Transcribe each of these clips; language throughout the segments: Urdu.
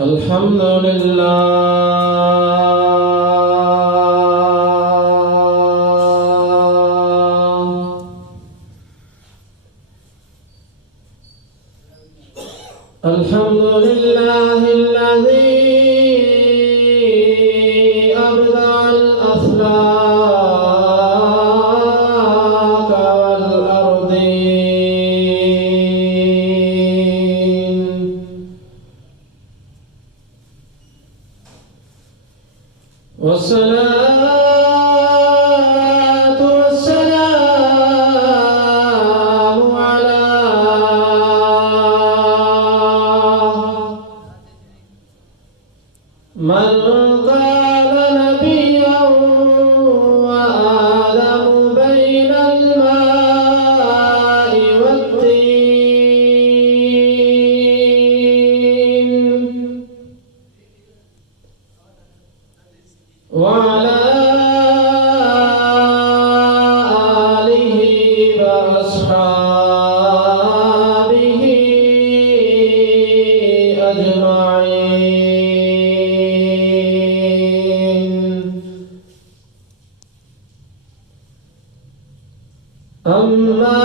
الحمد لله الحمد لله الذي أبدع الأفلاك والأرضين والصلاة والسلام على من قال نبيا وآدم بين الماء والطين وعلى آله وأصحابه أجمعين. أما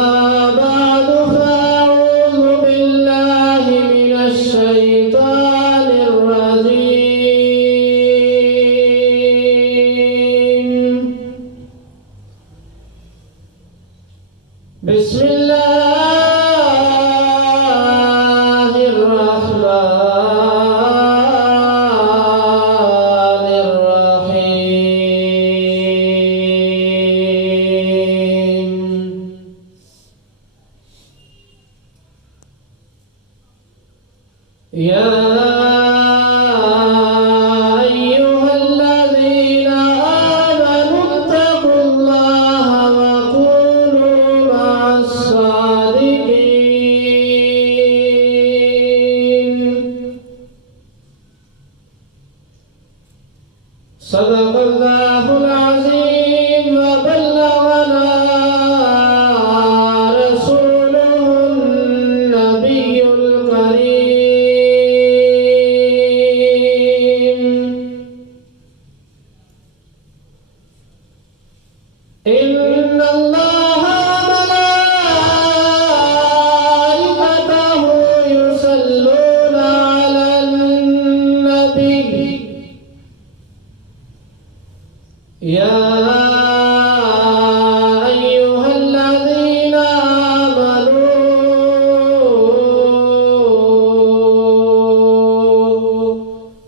بعد فأعوذ بالله من الشيطان الرجيم. بسم الله الرحمن الرحيم. يا أيها الذين آمنوا اتقوا الله وكونوا مع الصادقين. صدق الله العظيم وبلغنا رسوله النبي الكريم. إن الله وملائكته يصلون على النبي. يا أيها الذين آمنوا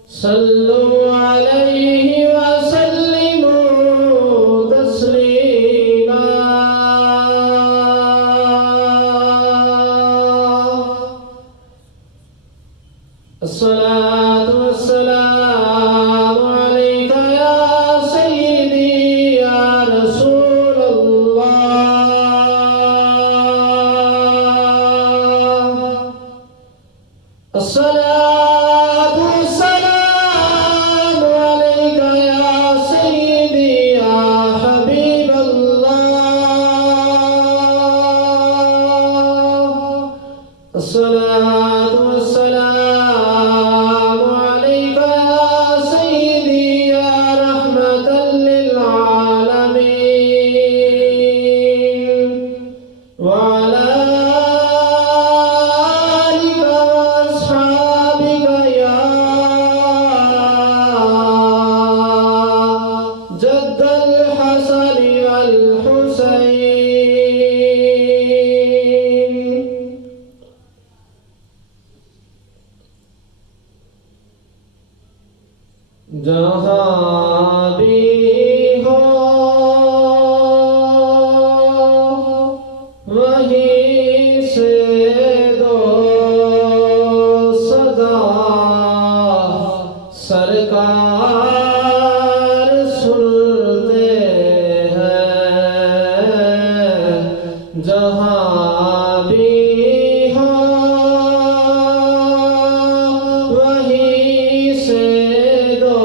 صلوا عليه وسلموا تسليما. الصلاة والسلام عليك يا سيدي يا رسول الله. الصلاة والسلام عليك يا سيدي يا حبيب الله. الصلاة والسلام عليك يا سيدي يا رحمة للعالمين. وعلى آلك وأصحابك يا جد الحسن والحسين. جہاں بھی ہو وہیں سے دو صدا سرکار سنتے ہیں. جہاں بھی ہو وہیں سے دو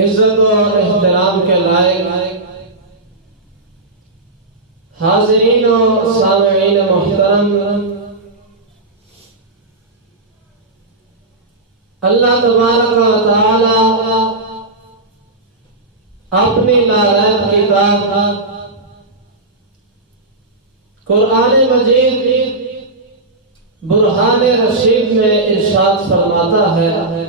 عزت و احترام کے لائق حاضرین و سامعین محترم، اللہ تبارک و تعالی اپنی ناریب کتاب قرآن مجید برہان رشید میں ارشاد فرماتا ہے،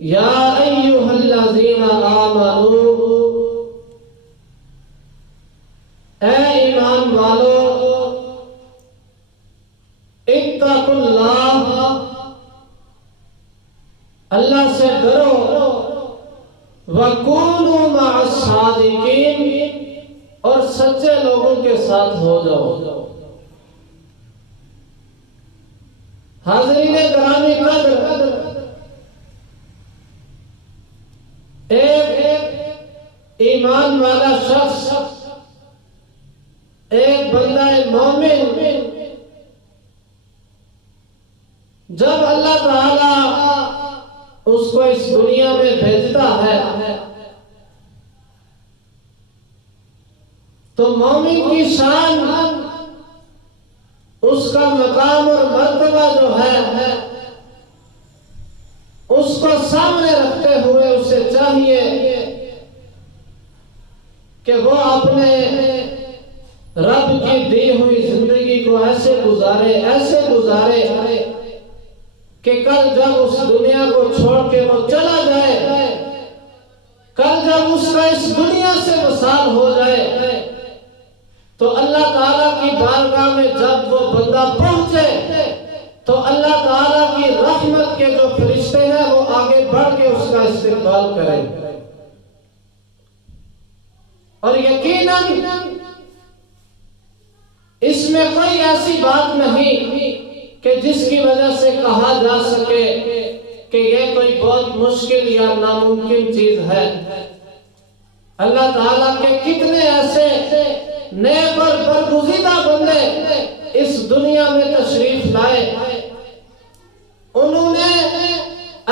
یا ایھا الذین آمنوا، اے ایمان والو، اتقوا اللہ، اللہ سے ڈرو، وکونوا مع الصادقین، اور سچے لوگوں کے ساتھ ہو جاؤ۔ حاضرین گرامی قدر، ایک ایمان والا شخص، ایک بندہ مومن، جب اللہ تعالی اس کو اس دنیا میں بھیجتا ہے تو مومن کی شان، اس کا مقام اور مرتبہ جو ہے اس کو سامنے رکھتے ہوئے اسے چاہیے کہ وہ اپنے رب کی دی ہوئی زندگی کو ایسے گزارے کہ کل جب اس دنیا کو چھوڑ کے وہ چلا جائے، کل جب اس کا اس دنیا سے وصال ہو جائے تو اللہ تعالیٰ کی بارگاہ میں جب وہ بندہ پہنچے تو اللہ تعالیٰ کی رحمت کے جو فرشتے ہیں وہ آگے بڑھ کے اس کا استقبال کریں، اور یقیناً اس میں کوئی ایسی بات نہیں کہ جس کی وجہ سے کہا جا سکے کہ یہ کوئی بہت مشکل یا ناممکن چیز ہے۔ اللہ تعالیٰ کے کتنے ایسے نیک اور برگزیدہ بندے اس دنیا میں تشریف لائے، انہوں نے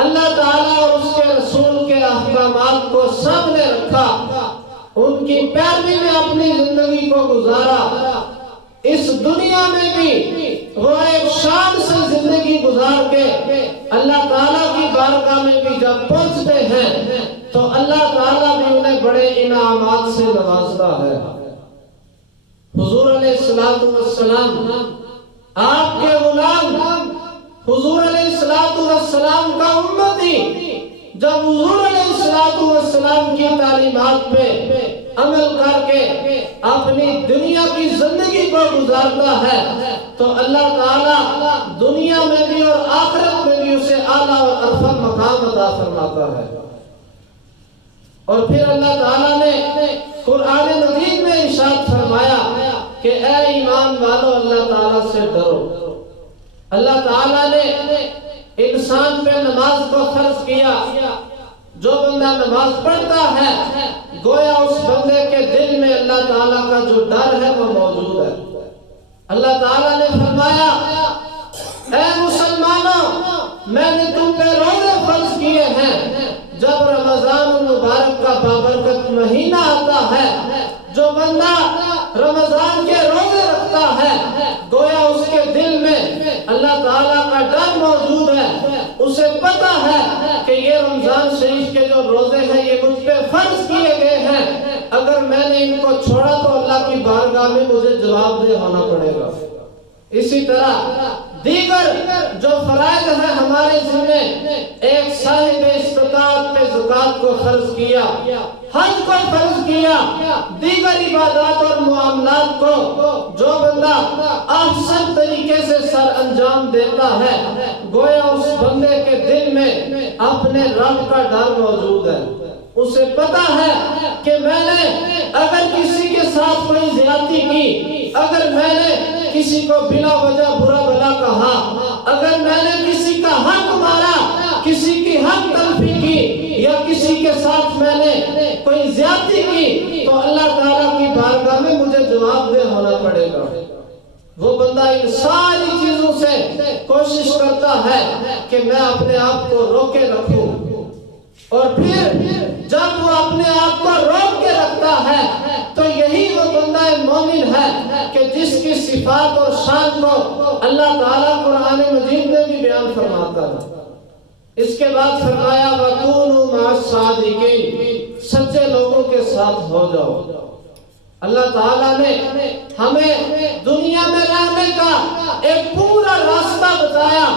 اللہ تعالیٰ اور اس کے رسول کے احکامات کو سامنے رکھا، ان کی پیروی میں اپنی زندگی کو گزارا، اس دنیا میں بھی وہ ایک شان سے زندگی گزار کے اللہ تعالیٰ کی بارگاہ میں بھی جب پہنچتے ہیں تو اللہ تعالیٰ بھی انہیں بڑے انعامات سے نوازتا ہے۔ حضور علیہ السلام آپ کے غلام، حضور علیہ السلام کا امتی، جب حضور علیہ السلام کی تعلیمات پہ عمل کر کے اپنی دنیا کی زندگی کو گزارتا ہے تو اللہ تعالیٰ دنیا میں بھی اور آخرت میں بھی اسے اعلیٰ اور ارفع مقام عطا فرماتا ہے۔ اور پھر اللہ تعالیٰ نے قرآن مجید میں ارشاد فرمایا کہ اے ایمان والو، اللہ تعالیٰ سے ڈرو۔ اللہ تعالیٰ نے انسان پہ نماز کو فرض کیا، جو بندہ نماز پڑھتا ہے گویا اس بندے کے دل میں اللہ تعالیٰ کا جو ڈر ہے وہ موجود ہے۔ اللہ تعالیٰ نے فرمایا، اے مسلمانوں، میں نے تم پہ روزے فرض کیے ہیں، جب رمضان المبارک کا بابرکت مہینہ آتا ہے جو بندہ رمضان کے روزے رکھتا ہے گویا اس کے دل میں اللہ تعالیٰ کا ڈر موجود ہے، اسے پتا ہے کہ یہ رمضان شریف کے جو روزے ہیں یہ مجھ پہ فرض کیے گئے ہیں، اگر میں نے ان کو چھوڑا تو اللہ کی بارگاہ میں مجھے جواب دہ ہونا پڑے گا۔ اسی طرح دیگر جو فرائض ہیں ہمارے ذمہ، ایک صاحب استطاعت پہ زکوٰۃ کو فرض کیا، حج کو فرض کیا، دیگر عبادات اور معاملات کو جو بندہ احسن طریقے سے سر انجام دیتا ہے گویا اس بندے کے دل میں اپنے رب کا ڈر موجود ہے، اسے پتا ہے کہ میں نے اگر کسی کے ساتھ کوئی زیادتی کی، اگر میں نے کسی کو بلا وجہ برا بلا کہا، اگر میں نے کسی کا حق مارا، کسی کی حق تلفی کی، یا کسی کے ساتھ میں نے کوئی زیادتی کی تو اللہ تعالیٰ کی بارگاہ میں مجھے جواب دہ ہونا پڑے گا۔ وہ بندہ ان ساری چیزوں سے کوشش کرتا ہے کہ میں اپنے آپ کو روکے رکھوں، اور پھر جب وہ اپنے آپ کو روک کے رکھتا ہے تو یہی وہ بندہ مومن ہے کہ جس کی صفات اور شان کو اللہ تعالیٰ قرآن مجید میں بھی بیان فرماتا ہے۔ اس کے بعد فرمایا وَكُونُوا مَعَ الصَّادِقِينَ، سچے لوگوں کے ساتھ ہو جاؤ۔ اللہ تعالیٰ نے ہمیں دنیا میں رہنے کا ایک پورا راستہ بتایا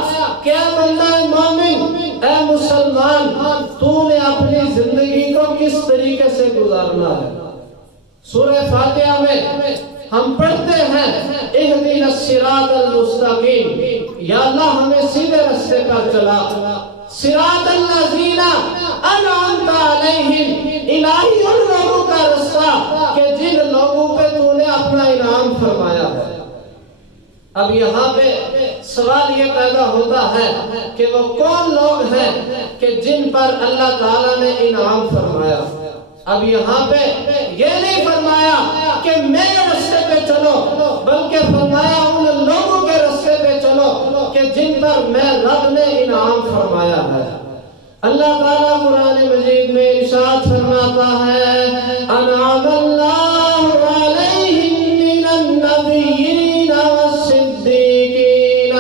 کہ اے بندہ مومن، اے مسلمان، تو نے اپنی زندگی کو کس طریقے سے گزارنا ہے۔ سورہ فاتحہ میں ہم پڑھتے ہیں اہدنا الصراط المستقیم، یا اللہ ہمیں سیدھے راستے پر چلا، صراط الذین انعمت علیہم، الہی ان لوگوں کا راستہ کہ جن لوگوں پہ تو نے اپنا انعام فرمایا ہے۔ اب یہاں پہ سوال یہ پیدا ہوتا ہے کہ وہ کون لوگ ہیں کہ جن پر اللہ تعالیٰ نے انعام فرمایا۔ اب یہاں پہ یہ نہیں فرمایا کہ میرے راستے پہ چلو، بلکہ فرمایا ان لوگوں کے راستے پہ چلو کہ جن پر میں رب نے انعام فرمایا ہے۔ اللہ تعالیٰ قرآن مجید میں ارشاد فرماتا ہے انعم اللہ علیہم من النبیین والصدیقین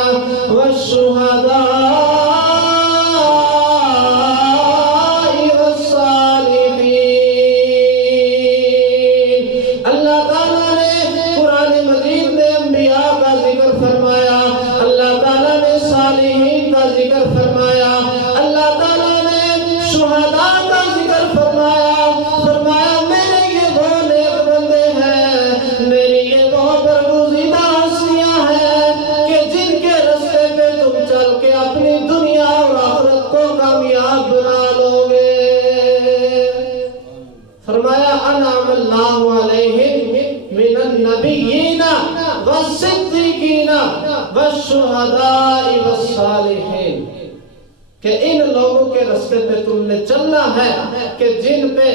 والشہداء والشہداء والصالحین، کہ ان لوگوں کے راستے پہ تم نے چلنا ہے کہ جن پہ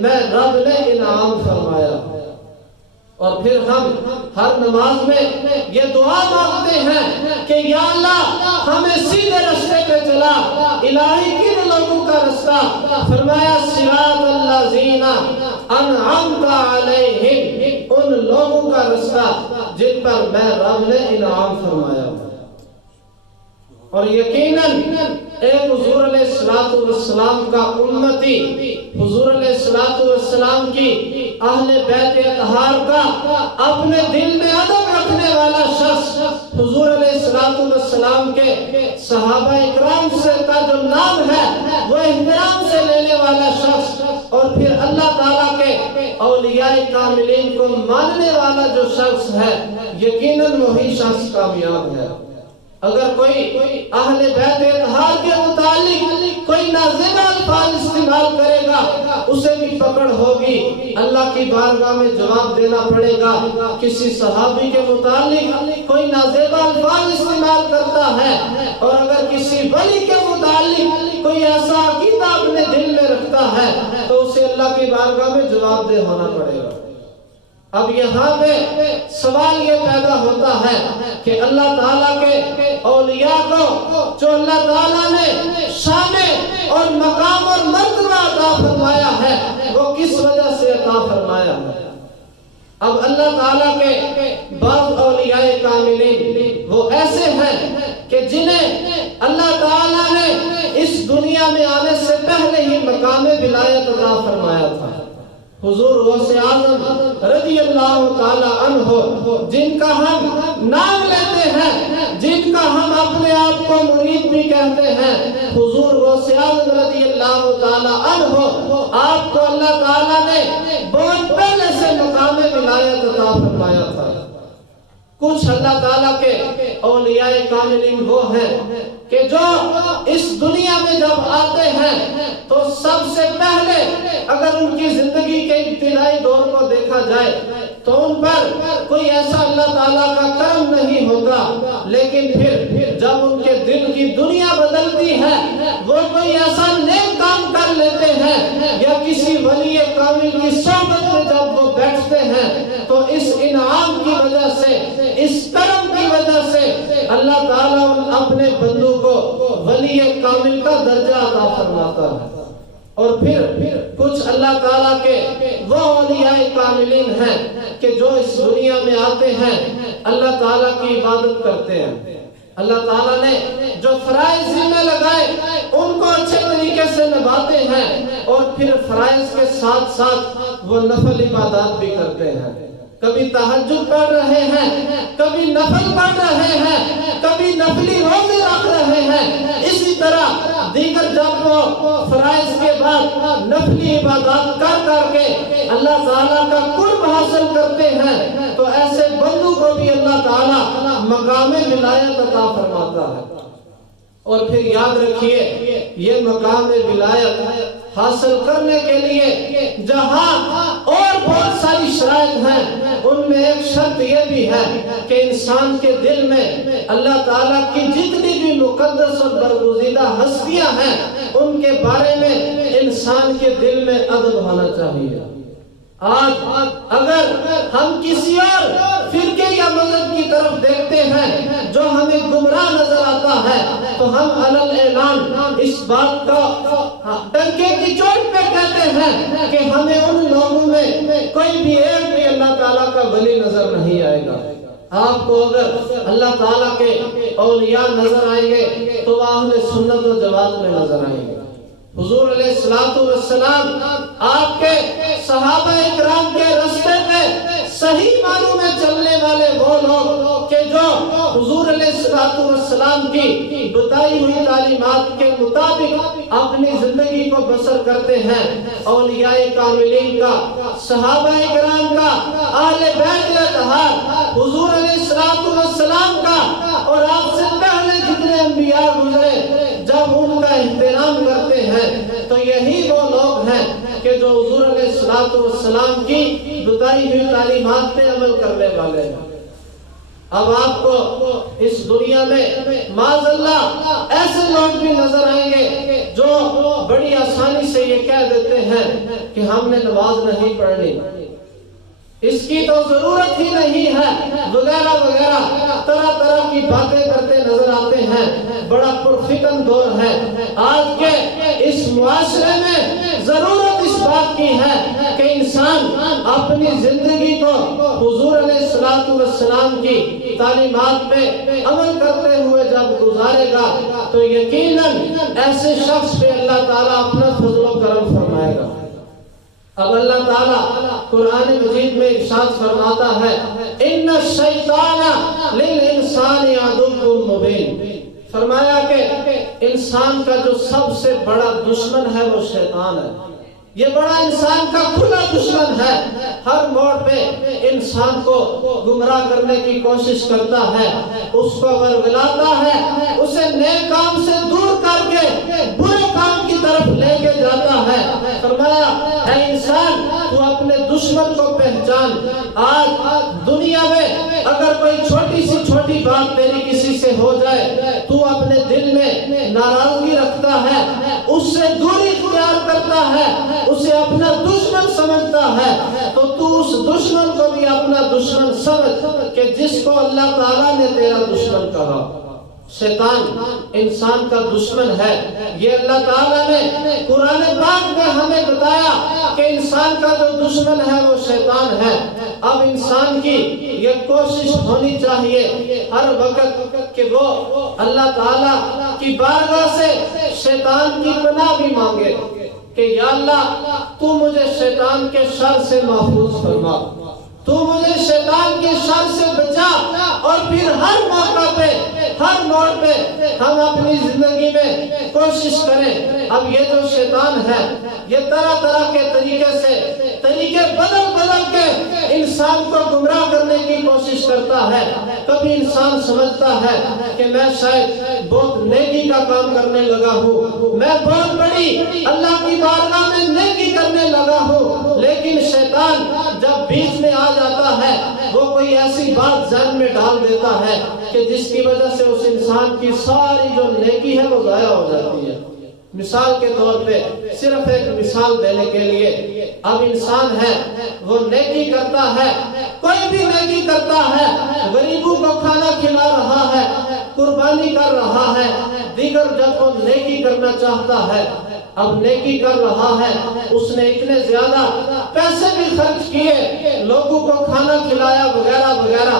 میں رب نے انعام فرمایا۔ اور پھر ہم ہر نماز میں یہ دعا مانگتے ہیں کہ یا اللہ ہمیں سیدھے راستے پہ چلا۔ الہی کن لوگوں کا راستہ؟ فرمایا صراط الذین انعمت علیہم، ان لوگوں کا راستہ جن پر میں رب نے انعام فرمایا۔ اور یقیناً ایک حضور علیہ السلام کا امتی، حضور علیہ السلام کی اہل بیت اطہار کا اپنے دل میں ادب رکھنے والا شخص، حضور علیہ السلام کے صحابہ اکرام سے کا جو نام ہے وہ احترام سے لینے والا شخص، اور پھر اللہ تعالیٰ کے اولیاء کاملین کو ماننے والا جو شخص ہے، یقیناً وہی شخص کامیاب ہے۔ اگر کوئی اہل بیت اطہار کے متعلق کوئی نازیبہ الفاظ استعمال کرے گا، اسے بھی پکڑ ہوگی، اللہ کی بارگاہ میں جواب دینا پڑے گا۔ کسی صحابی کے متعلق کوئی نازیبہ الفاظ استعمال کرتا ہے، اور اگر کسی ولی کے متعلق کوئی ایسا عقیدہ اپنے دل میں رکھتا ہے تو اسے اللہ کی بارگاہ میں جواب دہ ہونا پڑے گا۔ اب یہاں پہ سوال یہ پیدا ہوتا ہے کہ اللہ تعالیٰ کے اولیاء کو جو اللہ تعالیٰ نے شان اور مقام اور مرتبہ عطا فرمایا ہے وہ کس وجہ سے عطا فرمایا ہے؟ اب اللہ تعالیٰ کے بعض اولیاء کاملین وہ ایسے ہیں کہ جنہیں اللہ تعالیٰ نے اس دنیا میں آنے سے پہلے ہی مقام ولایت عطا فرمایا تھا۔ حضور غوث اعظم رضی اللہ تعالی عنہ، جن کا ہم نام لیتے ہیں، جن کا ہم اپنے آپ کو مرید بھی کہتے ہیں، حضور غوث اعظم رضی اللہ تعالی عنہ، آپ کو اللہ تعالیٰ نے بہت پہلے سے مقام ولایت عطا فرمایا تھا۔ کچھ اللہ تعالیٰ کے اولیاء کاملین وہ ہیں کہ جو اس دنیا میں جب آتے ہیں تو سب سے پہلے اگر ان کی زندگی کے ابتدائی دور کو دیکھا جائے تو ان پر کوئی ایسا اللہ تعالیٰ کا کرم نہیں ہوتا، لیکن پھر جب ان کے دل کی دنیا بدلتی ہے، وہ کوئی ایسا نیک کام کر لیتے ہیں یا کسی ولی کامل کی صحبت میں جب وہ بیٹھتے ہیں تو اس انعام کی وجہ سے، اس کرم بندوں کو ولی کامل کا درجہ عطا فرماتا ہے۔ اور پھر کچھ اللہ تعالیٰ کے وہ اولیاء کاملین ہیں کہ جو اس دنیا میں آتے ہیں اللہ تعالیٰ کی عبادت کرتے ہیں، اللہ تعالیٰ نے جو فرائض ذمہ لگائے ان کو اچھے طریقے سے نبھاتے ہیں، اور پھر فرائض کے ساتھ ساتھ وہ نفل عبادات بھی کرتے ہیں۔ کبھی تہجد پڑھ رہے ہیں، کبھی نفل پڑھ رہے ہیں، کبھی نفلی روزے رکھ رہے ہیں۔ اسی طرح دیگر جب وہ فرائض کے بعد نفلی عبادات کر کے اللہ تعالیٰ کا قرب حاصل کرتے ہیں تو ایسے بندوں کو بھی اللہ تعالیٰ مقام ولایت عطا فرماتا ہے۔ اور پھر یاد رکھیے یہ مقام ولایت حاصل کرنے کے لیے جہاں اور بہت ساری شرائط ہیں، ان میں ایک شرط یہ بھی ہے کہ انسان کے دل میں اللہ تعالیٰ کی جتنی بھی مقدس اور برگزیدہ ہستیاں ہیں ان کے بارے میں انسان کے دل میں ادب ہونا چاہیے۔ آج اگر ہم کسی اور فرقے یا مذہب کی طرف دیکھتے ہیں جو ہمیں گمراہ نظر آتا ہے تو ہم علل اعلان اس بات کا ڈنکے کی چوٹ پہ کہتے ہیں کہ ہمیں ان لوگوں میں کوئی بھی ایک بھی اللہ تعالیٰ کا ولی نظر نہیں آئے گا۔ آپ کو اگر اللہ تعالیٰ کے اولیاء نظر آئیں گے تو وہ اہل سنت و جماعت میں نظر آئیں گے۔ حضور علیہ السلام آپ کے صحابہ اکرام کے راستے پہ صحیح معنوں میں چلنے والے وہ لوگ کہ جو حضور علیہ السلام کی بتائی ہوئی تعلیمات کے مطابق اپنی زندگی کو بسر کرتے ہیں، اولیاء کاملین کا، صحابہ اکرام کا، اہل بیت اطہار، حضور علیہ السلام کا، اور آپ سے پہلے جتنے انبیاء گزرے جب ان کا احترام کرتے ہیں تو یہی وہ لوگ ہیں کہ جو حضور علیہ السلام کی بتائی ہوئی تعلیمات پہ عمل کرنے والے ہیں۔ اب آپ کو اس دنیا میں معاذ اللہ ایسے لوگ بھی نظر آئیں گے جو بڑی آسانی سے یہ کہہ دیتے ہیں کہ ہم نے نماز نہیں پڑھنی، اس کی تو ضرورت ہی نہیں ہے، وغیرہ وغیرہ طرح طرح کی باتیں کرتے نظر آتے ہیں۔ بڑا پرفتن دور ہے آج کے اس معاشرے میں، ضرورت اس بات کی ہے کہ انسان اپنی زندگی کو حضور علیہ السلام کی تعلیمات پہ عمل کرتے ہوئے جب گزارے گا تو یقیناً ایسے شخص پہ اللہ تعالیٰ اپنا فضل و کرم فرمائے گا۔ اب اللہ تعالیٰ قرآن مجید میں ارشاد فرماتا ہے ان الشیطان للانسان عدو مبین، فرمایا کہ انسان کا جو سب سے بڑا دشمن ہے وہ شیطان ہے۔ یہ بڑا انسان کا کھلا دشمن ہے، ہر موڑ پہ انسان کو گمراہ کرنے کی کوشش کرتا ہے، اس کو ورگلاتا ہے، اسے نیک کام سے دور کر کے برے کام کی طرف لے کے جاتا ہے۔ فرمایا اے انسان تو اپنے دشمن کو پہچان۔ آج دنیا میں اگر کوئی چھوٹی سی چھوٹی بات تیری کسی سے ہو جائے تو اپنے دل میں ناراضگی رکھتا ہے، اس سے دوری اختیار کرتا ہے، اسے اپنا دشمن سمجھتا ہے، تو اس دشمن کو بھی اپنا دشمن سمجھ کہ جس کو اللہ تعالیٰ نے تیرا دشمن کہا۔ شیطان انسان کا دشمن ہے، یہ اللہ تعالیٰ نے قرآن پاک میں ہمیں بتایا کہ انسان کا جو دشمن ہے وہ شیطان ہے۔ اب انسان کی یہ کوشش ہونی چاہیے ہر وقت کہ وہ اللہ تعالیٰ کی بارگاہ سے شیطان کی پناہ بھی مانگے کہ یا اللہ تو مجھے شیطان کے شر سے محفوظ فرما، تو مجھے شیطان کے شر سے بچا۔ اور پھر ہر موقع پہ ہر موڑ پہ ہم اپنی زندگی میں کوشش کریں۔ اب یہ جو شیطان ہے یہ طرح طرح کے طریقے بدل کے انسان کو گمراہ کرنے کی کوشش کرتا ہے۔ کبھی انسان سمجھتا ہے کہ میں شاید بہت نیکی کا کام کرنے لگا ہوں، میں بہت بڑی اللہ کی بارگاہ میں نیکی کرنے لگا ہوں، لیکن شیطان جب بیچ میں آ جاتا ہے وہ کوئی ایسی بات ذہن میں ڈال دیتا ہے کہ جس کی وجہ سے اس انسان کی ساری جو نیکی ہے وہ ضائع ہو جاتی ہے۔ مثال کے طور پہ صرف ایک مثال دینے کے لیے، اب انسان ہے وہ نیکی کرتا ہے، کوئی بھی نیکی کرتا ہے، غریبوں کو کھانا کھلا رہا ہے، قربانی کر رہا ہے، دیگر جب وہ نیکی کرنا چاہتا ہے، اب نیکی کر رہا ہے، اس نے اتنے زیادہ پیسے بھی خرچ کیے، لوگوں کو کھانا کھلایا وغیرہ وغیرہ۔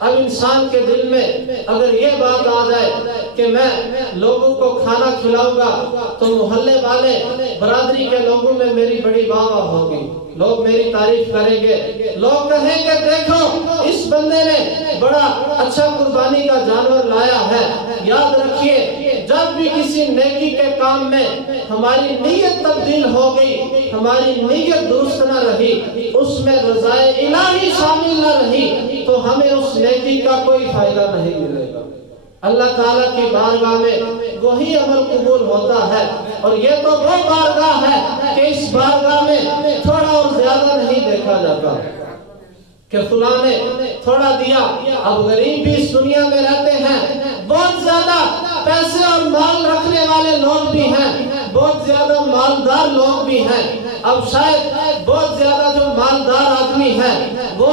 اب انسان کے دل میں اگر یہ بات آ جائے کہ میں لوگوں کو کھانا کھلاؤں گا تو محلے والے برادری کے لوگوں میں میری بڑی واہ واہ ہوگی، لوگ میری تعریف کریں گے، لوگ کہیں گے دیکھو اس بندے نے بڑا اچھا قربانی کا جانور لایا ہے۔ یاد رکھیے جب بھی کسی نیکی کے کام میں ہماری نیت تبدیل ہو گئی، ہماری نیت درست نہ رہی، اس میں رضائے الہی شامل نہ رہی، تو ہمیں اس نیکی کا کوئی فائدہ نہیں ملے گا۔ اللہ تعالیٰ کی بارگاہ میں وہی عمل قبول ہوتا ہے، اور یہ تو وہ بارگاہ ہے کہ اس بارگاہ میں تھوڑا اور زیادہ نہیں دیکھا جاتا کہ فلاں نے تھوڑا دیا۔ اب غریب بھی اس دنیا میں رہتے ہیں، بہت زیادہ پیسے اور مال رکھنے والے لوگ بھی ہیں، بہت زیادہ مالدار لوگ بھی ہیں۔ اب شاید بہت زیادہ جو مالدار آدمی ہے وہ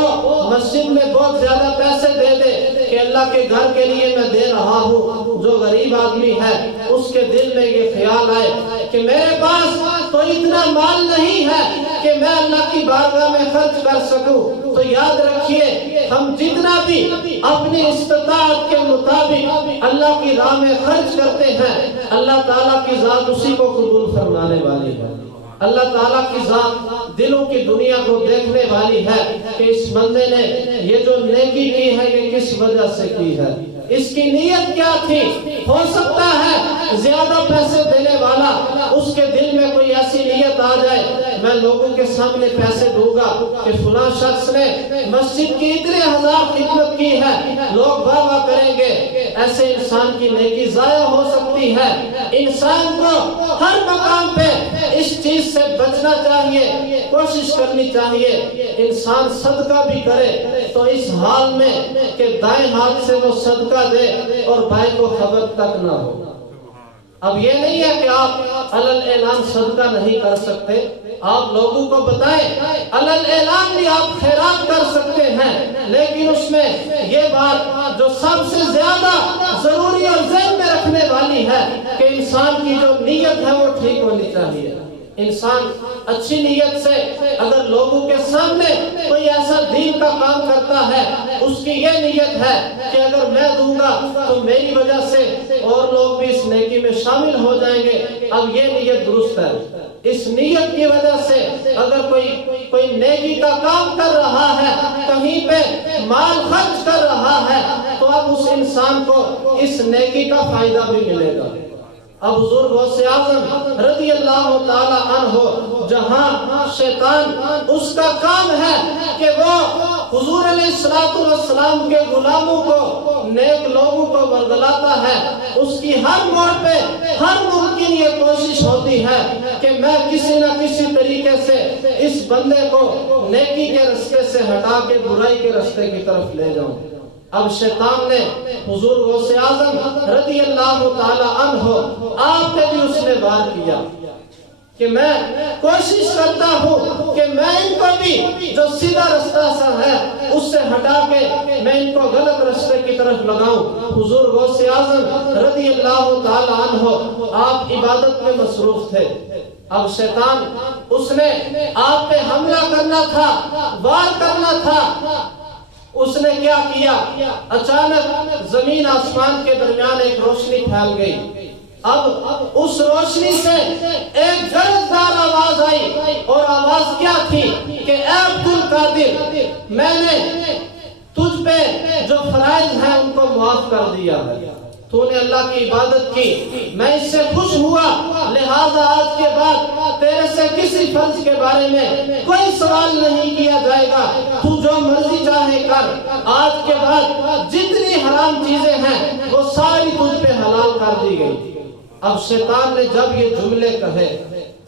مسجد میں بہت زیادہ پیسے دے دے کہ اللہ کے گھر کے لیے میں دے رہا ہوں، جو غریب آدمی ہے اس کے دل میں یہ خیال آئے کہ میرے پاس تو اتنا مال نہیں ہے کہ میں اللہ کی بارگاہ میں خرچ کر سکوں، تو یاد رکھیے ہم جتنا بھی اپنی استطاعت کے مطابق اللہ کی راہ میں خرچ کرتے ہیں، اللہ تعالیٰ کی ذات اسی کو قبول فرمانے والی ہے۔ اللہ تعالیٰ کی ذات دلوں کی دنیا کو دیکھنے والی ہے کہ اس بندے نے یہ جو نیکی کی ہے یہ کس وجہ سے کی ہے، اس کی نیت کیا تھی۔ ہو سکتا ہے زیادہ پیسے دینے والا اس کے دل میں کوئی ایسی نیت آ جائے میں لوگوں کے سامنے پیسے دوں گا کہ فلاں شخص نے مسجد کی اتنے ہزار خدمت کی ہے، لوگ واہ واہ کریں گے۔ ایسے انسان کی نیکی ضائع ہو سکتی ہے۔ انسان کو ہر مقام پہ اس چیز سے بچنا چاہیے، کوشش کرنی چاہیے۔ انسان صدقہ بھی کرے تو اس حال میں کہ دائیں ہاتھ سے وہ صدقہ دے اور بائیں کو خبر تک نہ ہو۔ اب یہ نہیں ہے کہ آپ علل اعلان صدقہ نہیں کر سکتے، آپ لوگوں کو بتائیں، علل اعلان بھی آپ خیرات کر سکتے ہیں، لیکن اس میں یہ بات جو سب سے زیادہ ضروری اور ذہن میں رکھنے والی ہے کہ انسان کی جو نیت ہے وہ ٹھیک ہونی چاہیے۔ انسان اچھی نیت سے اگر لوگوں کے سامنے کوئی ایسا دین کا کام کرتا ہے، اس کی یہ نیت ہے کہ اگر میں دوں گا تو میری وجہ سے اور لوگ بھی اس نیکی میں شامل ہو جائیں گے، اب یہ نیت درست ہے۔ اس نیت کی وجہ سے اگر کوئی نیکی کا کام کر رہا ہے، کہیں پہ مال خرچ کر رہا ہے، تو اب اس انسان کو اس نیکی کا فائدہ بھی ملے گا۔ اب حضور غوث اعظم رضی اللہ تعالی عنہ جہاں شیطان اس کا کام ہے کہ وہ حضور علیہ السلام کے غلاموں کو، نیک لوگوں کو ورگلاتا ہے، اس کی ہر موڑ پہ ہر ممکن یہ کوشش ہوتی ہے کہ میں کسی نہ کسی طریقے سے اس بندے کو نیکی کے راستے سے ہٹا کے برائی کے راستے کی طرف لے جاؤں۔ اب شیطان نے حضور غوث اعظم رضی اللہ تعالی عنہ آپ پہ بھی اس نے وار کیا کہ میں کوشش کرتا ہوں کہ میں ان کو بھی جو سیدھا رستہ سا ہے اس سے ہٹا کے میں ان کو غلط رستے کی طرف لگاؤں۔ حضور غوث اعظم رضی اللہ تعالی عنہ آپ عبادت میں مصروف تھے۔ اب شیطان اس نے آپ پہ حملہ کرنا تھا، وار کرنا تھا۔ اس نے کیا کیا؟ اچانک زمین آسمان کے درمیان ایک روشنی پھیل گئی۔ اب اس روشنی سے ایک گرجدار آواز آئی، اور آواز کیا تھی کہ اے عبد القادر، میں نے تجھ پہ جو فرائض ہیں ان کو معاف کر دیا ہے، تو نے اللہ کی عبادت کی، میں اس سے خوش ہوا، لہذا آج کے بعد تیرے سے کسی فرض کے بارے میں کوئی سوال نہیں کیا جائے گا، تو جو مرضی چاہے کر، آج کے بعد جتنی حرام چیزیں ہیں وہ ساری تجھ پہ حلال کر دی گئی۔ اب شیطان نے جب یہ جملے کہے،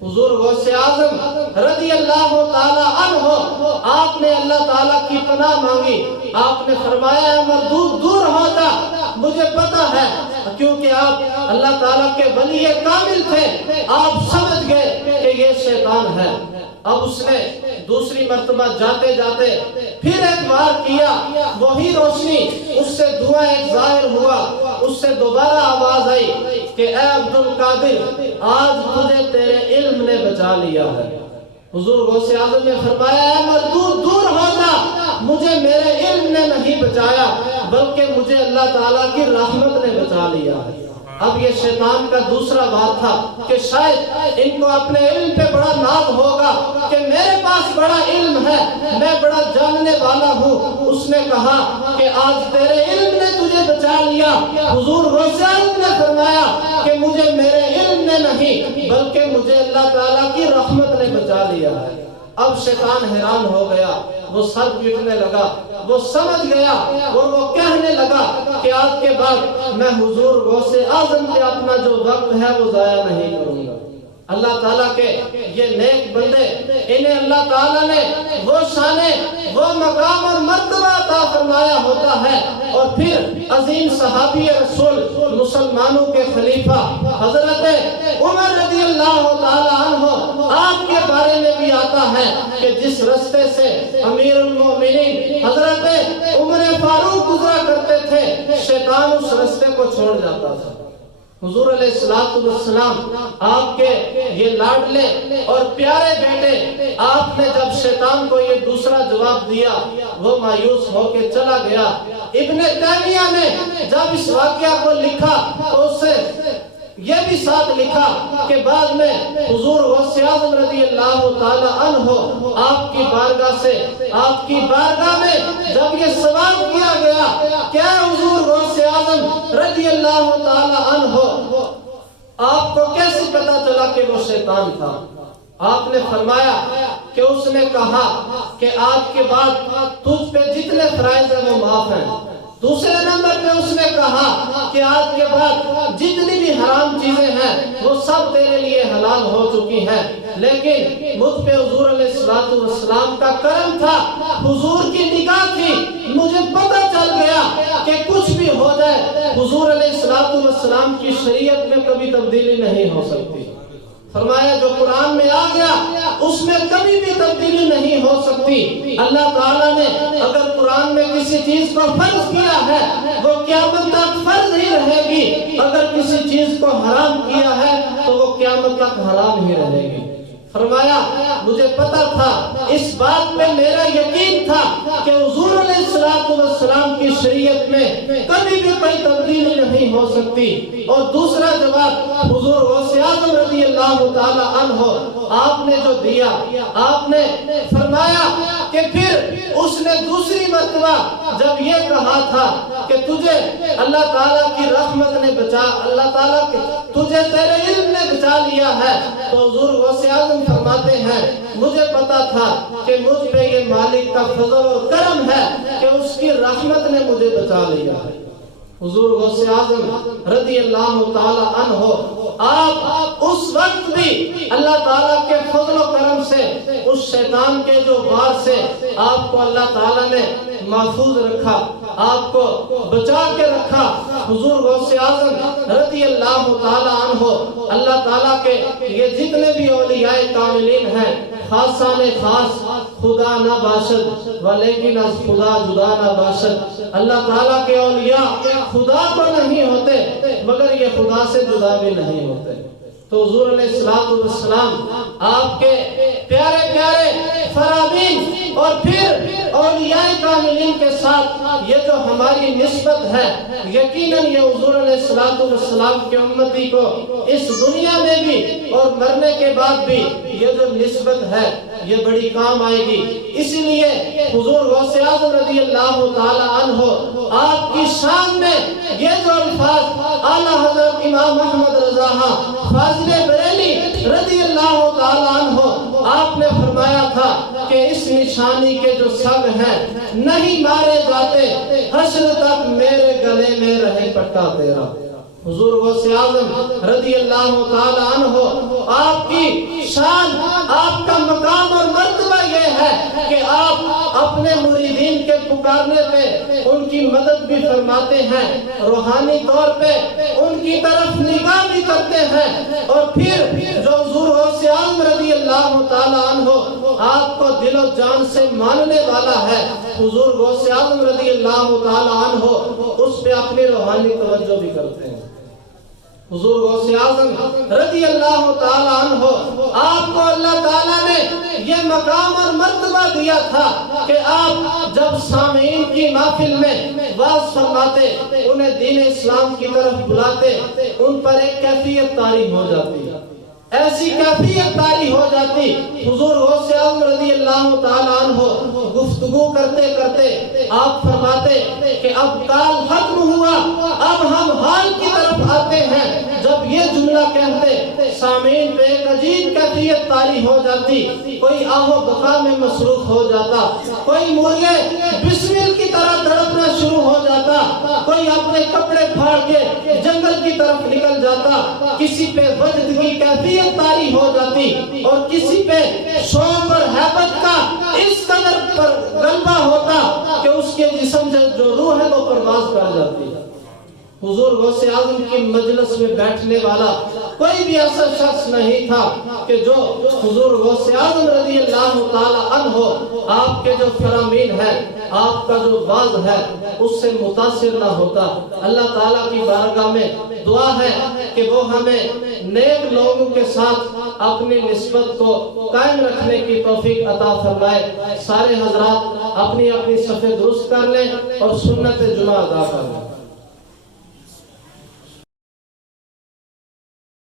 حضور غوث اعظم رضی اللہ تعالی عنہ آپ نے اللہ تعالیٰ کی پناہ مانگی، آپ نے فرمایا اے مردود دور ہو جا، مجھے پتا ہے کیونکہ آپ اللہ تعالیٰ کے ولی کامل تھے، آپ سمجھ گئے کہ یہ شیطان ہے۔ اب اس نے دوسری مرتبہ جاتے جاتے پھر ایک بار کیا، وہی روشنی اس سے دھواں ایک ظاہر ہوا، اس سے دوبارہ آواز آئی کہ اے عبد القادر، آج تجھے تیرے علم نے بچا لیا ہے۔ حضور غوث اعظم نے فرمایا اے مردود دور ہو جا، مجھے میرے علم نے نہیں بچایا بلکہ مجھے اللہ تعالیٰ کی رحمت نے بچا لیا ہے۔ اب یہ شیطان کا دوسرا بات تھا کہ شاید ان کو اپنے علم پہ بڑا ناز ہوگا کہ میرے پاس بڑا علم ہے، میں بڑا جاننے والا ہوں۔ اس نے کہا کہ آج تیرے علم نے تجھے بچا لیا۔ حضور غوث اعظم نے فرمایا کہ مجھے میرے علم نے نہیں بلکہ مجھے اللہ تعالیٰ کی رحمت نے بچا لیا ہے۔ اب شیطان حیران ہو گیا، وہ سر پیٹنے لگا، وہ سمجھ گیا اور وہ کہنے لگا کہ آج کے بعد میں حضور غوث اعظم کے اپنا جو وقت ہے وہ ضائع نہیں کروں گا۔ اللہ تعالیٰ کے یہ نیک بندے، انہیں اللہ تعالیٰ نے وہ شانے، وہ مقام اور مرتبہ عطا فرمایا ہوتا ہے۔ اور پھر عظیم صحابی رسول، مسلمانوں کے خلیفہ حضرت عمر رضی اللہ تعالیٰ عنہ، آپ کے بارے میں بھی آتا ہے کہ جس رستے سے امیر المومنین حضرت عمر فاروق گزرا کرتے تھے، شیطان اس رستے کو چھوڑ جاتا تھا۔ حضور علیہ السلام آپ کے یہ لاڈلے اور پیارے بیٹے، آپ نے جب شیطان کو یہ دوسرا جواب دیا وہ مایوس ہو کے چلا گیا۔ ابن تیمیہ نے جب اس واقعہ کو لکھا تو اس سے یہ بھی ساتھ لکھا کہ بعد میں حضور غوث اعظم رضی اللہ تعالی عنہ آپ کی بارگاہ سے، آپ کی بارگاہ میں جب یہ سوال کیا گیا کیا حضور غوث اعظم رضی اللہ تعالی عنہ آپ کو کیسے پتا چلا کہ وہ شیطان تھا؟ آپ نے فرمایا کہ اس نے کہا کہ آج کے بعد تجھ پہ جتنے فرائض ہیں وہ معاف ہیں۔ دوسرے نمبر پہ اس نے کہا کہ آج کے بعد جتنی بھی حرام چیزیں ہیں وہ سب تیرے لیے حلال ہو چکی ہیں۔ لیکن مجھ پہ حضور علیہ السلام کا کرم تھا، حضور کی نگاہ تھی، مجھے پتہ چل گیا کہ کچھ بھی ہو جائے حضور علیہ السلام کی شریعت میں کبھی تبدیلی نہیں ہو سکتی۔ فرمایا جو قرآن میں آ گیا اس میں کبھی بھی تبدیلی نہیں ہو سکتی۔ اللہ تعالیٰ نے اگر قرآن میں کسی چیز کو فرض کیا ہے وہ قیامت تک فرض ہی رہے گی، اگر کسی چیز کو حرام کیا ہے تو وہ قیامت تک حرام ہی رہے گی۔ فرمایا مجھے پتا تھا، اس بات پہ میرا یقین تھا کہ حضور علیہ السلام کی شریعت میں کبھی بھی کوئی تبدیلی نہیں ہو سکتی۔ اور دوسرا جواب حضور غوث اعظم رضی اللہ تعالی عنہ آپ نے جو دیا، آپ نے فرمایا کہ پھر اس نے دوسری مرتبہ جب یہ کہا تھا کہ تجھے اللہ تعالیٰ کی رحمت نے بچا، اللہ تعالیٰ کے تجھے تیرے علم نے بچا لیا ہے، تو حضور غوث اعظم فرماتے ہیں مجھے پتا تھا کہ مجھ پہ یہ مالک کا فضل اور کرم ہے کہ اس کی رحمت نے مجھے بچا لیا ہے۔ حضور غوث اعظم رضی اللہ تعالی عنہ آپ اس وقت بھی اللہ تعالیٰ کے فضل و کرم سے اس شیطان کے جو وار سے آپ کو اللہ تعالیٰ نے محفوظ رکھا، آپ کو بچا کے رکھا۔ حضور غوث اعظم رضی اللہ تعالی عنہ اللہ تعالیٰ کے یہ جتنے بھی اولیاء کاملین ہیں، خاصان خاص خدا نہ باشد ولیکن از خدا جدا نہ باشد، اللہ تعالیٰ کے اولیاء خدا تو نہیں ہوتے مگر یہ خدا سے جدا بھی نہیں ہوتے۔ تو حضور علیہ السلام آپ کے پیارے پیارے فرامین اور پھر اولیاء کاملین کے ساتھ یہ جو ہماری نسبت ہے، یقیناً یہ حضور علیہ السلام کے امتی کو اس دنیا میں بھی اور مرنے کے بعد بھی یہ جو نسبت ہے یہ بڑی کام آئے گی۔ اسی لیے حضور غوث اعظم رضی اللہ تعالی عنہ آپ کی شان میں یہ جو الفاظ اعلیٰ حضرت امام احمد رضا فاضل بریلی رضی اللہ تعالی عنہ آپ نے فرمایا تھا کہ اس نشانی کے جو سگ ہیں نہیں مارے جاتے، حشر تک میرے گلے میں رہے پٹا تیرا۔ حضور غوث اعظم رضی اللہ تعالی عنہ آپ کی شان، آپ کا مقام اور مرتبہ یہ ہے کہ آپ اپنے مریدین کے پکارنے پہ ان کی مدد بھی فرماتے ہیں، روحانی طور پہ ان کی طرف نگاہ بھی کرتے ہیں، اور پھر جو حضور غوث اعظم رضی اللہ تعالیٰ عنہ آپ کو دل و جان سے ماننے والا ہے، حضور غوث اعظم رضی اللہ تعالیٰ عنہ اس پہ اپنی روحانی توجہ بھی کرتے ہیں۔ حضور غوث اعظم رضی اللہ تعالیٰ عنہ آپ کو اللہ تعالیٰ نے یہ مقام اور مرتبہ دیا تھا کہ آپ جب سامعین کی محفل میں واعظ فرماتے، انہیں دین اسلام کی طرف بلاتے، ان پر ایک کیفیت طاری ہو جاتی، ایسی کیفیت طاری ہو جاتی، حضور غوث اعظم رضی اللہ تعالیٰ عنہ گفتگو کرتے کرتے آپ فرماتے کہ اب کال ختم ہوا، اب ہم حال کی طرف آتے ہیں۔ جب یہ جملہ کہتے سامعین پہ ایک عجیب کیفیت طاری ہو جاتی، کوئی آہو بقا میں مصروف ہو جاتا، کوئی مرغے بسمل کی طرح تڑپنا شروع ہو جاتا، کوئی اپنے کپڑے پھاڑ کے جنگل کی طرف نکل جاتا، کسی پہ وجد کی کیفیت طاری ہو جاتی، اور کسی پہ شوق اور ہیبت کا اس قدر پر غلبہ ہوتا کہ اس کے جسم سے جو روح ہے وہ پرواز کر جاتی۔ حضور غوث اعظم کی مجلس میں بیٹھنے والا کوئی بھی ایسا شخص نہیں تھا کہ جو حضور غوث اعظم رضی اللہ تعالی عنہ آپ کے جو فرامین ہے، آپ کا جو واعظ ہے، اس سے متاثر نہ ہوتا۔ اللہ تعالیٰ کی بارگاہ میں دعا ہے کہ وہ ہمیں نیک لوگوں کے ساتھ اپنی نسبت کو قائم رکھنے کی توفیق عطا فرمائے۔ سارے حضرات اپنی اپنی صفیں درست کر لیں اور سنت جمعہ ادا کر لیں۔